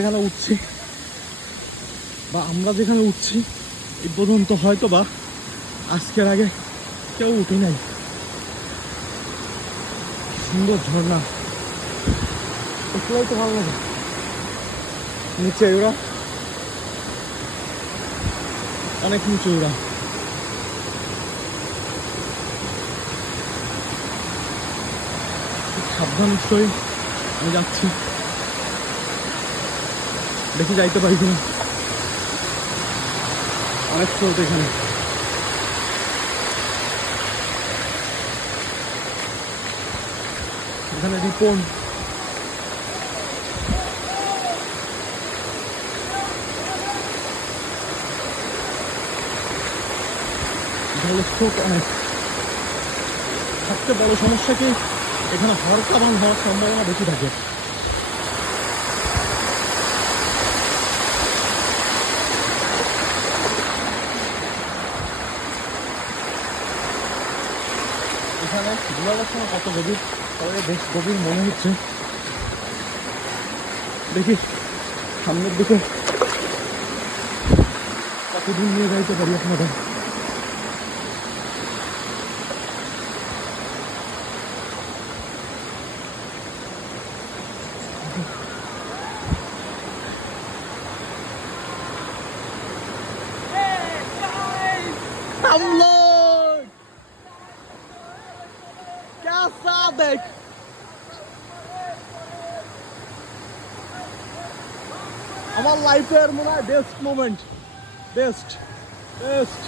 এখানে উঠছি বা আমরা যেখানে উঠছি এই পর্যন্ত হয়তো বা আজকের আগে কেউ উঠে নাই। সুন্দর ঝর্ণা, দেখলেই তো ভালো লাগে। নিচে ওরা অনেক নিচে, ওরা সাবধান সই আমি যাচ্ছি, দেখি যাইতে পারি কিনা। অনেক স্রোত এখানে। এখানে রিপন, জলের স্রোত অনেক। সবচেয়ে বড় সমস্যা কি, এখানে হরকাবান হওয়ার সম্ভাবনা বেশি থাকে। এখানে বোঝা যাচ্ছে না কত গভীর, তবে বেশ গভীর মনে হচ্ছে। দেখি সামনের দিকে কতদিন নিয়ে যাইতে পারি আপনাদের। দেখ আমার লাইফের মনে হয় বেস্ট মোমেন্ট, বেস্ট বেস্ট।